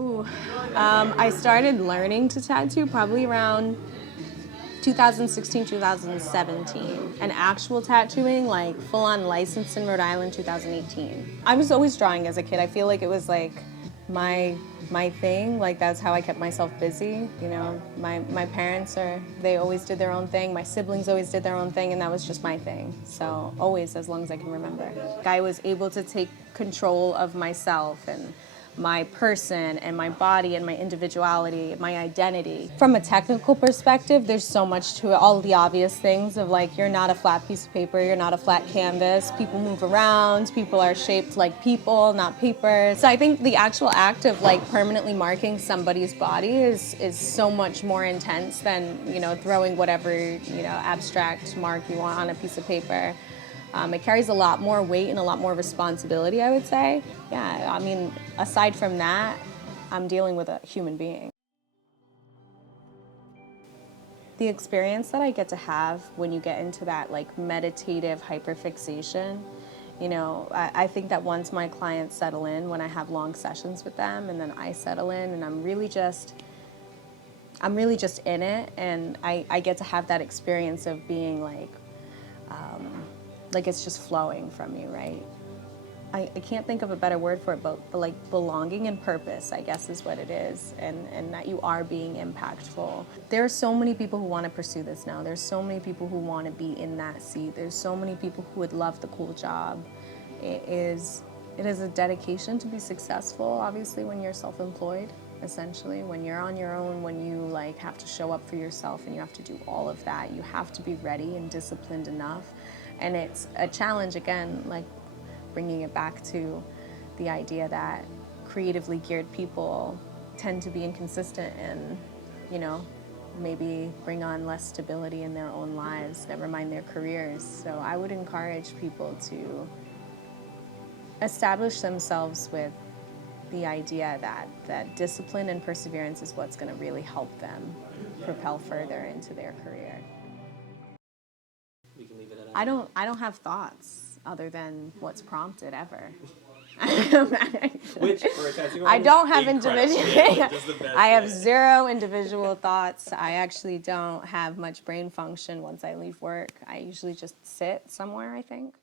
Ooh, I started learning to tattoo probably around 2016, 2017. And actual tattooing, like full-on licensed in Rhode Island, 2018. I was always drawing as a kid. I feel like it was like my thing. Like that's how I kept myself busy. You know, my parents they always did their own thing. My siblings always did their own thing, and that was just my thing. So always, as long as I can remember. I was able to take control of myself and my person and my body and my individuality, my identity. From a technical perspective, there's so much to it. All the obvious things of like, you're not a flat piece of paper, you're not a flat canvas. People move around, people are shaped like people, not paper. So I think the actual act of like permanently marking somebody's body is so much more intense than, you know, throwing whatever, you know, abstract mark you want on a piece of paper. It carries a lot more weight and a lot more responsibility, I would say. Yeah, I mean, aside from that, I'm dealing with a human being. The experience that I get to have when you get into that like meditative hyperfixation, you know, I think that once my clients settle in, when I have long sessions with them, and then I settle in and I'm really just in it, and I get to have that experience of being like it's just flowing from you, right? I can't think of a better word for it, but like belonging and purpose, I guess is what it is, and that you are being impactful. There are so many people who want to pursue this now. There's so many people who want to be in that seat. There's so many people who would love the cool job. It is a dedication to be successful, obviously, when you're self-employed, essentially. When you're on your own, when you like have to show up for yourself and you have to do all of that, you have to be ready and disciplined enough. And it's a challenge, again, like bringing it back to the idea that creatively geared people tend to be inconsistent and, you know, maybe bring on less stability in their own lives, never mind their careers. So I would encourage people to establish themselves with the idea that discipline and perseverance is what's going to really help them propel further into their career. We can leave it at that. I don't have thoughts other than what's prompted ever. Which, for a tattoo I artist, don't have incredible. individual. Yeah, just the best, I have yeah. zero individual thoughts. I actually don't have much brain function once I leave work. I usually just sit somewhere, I think.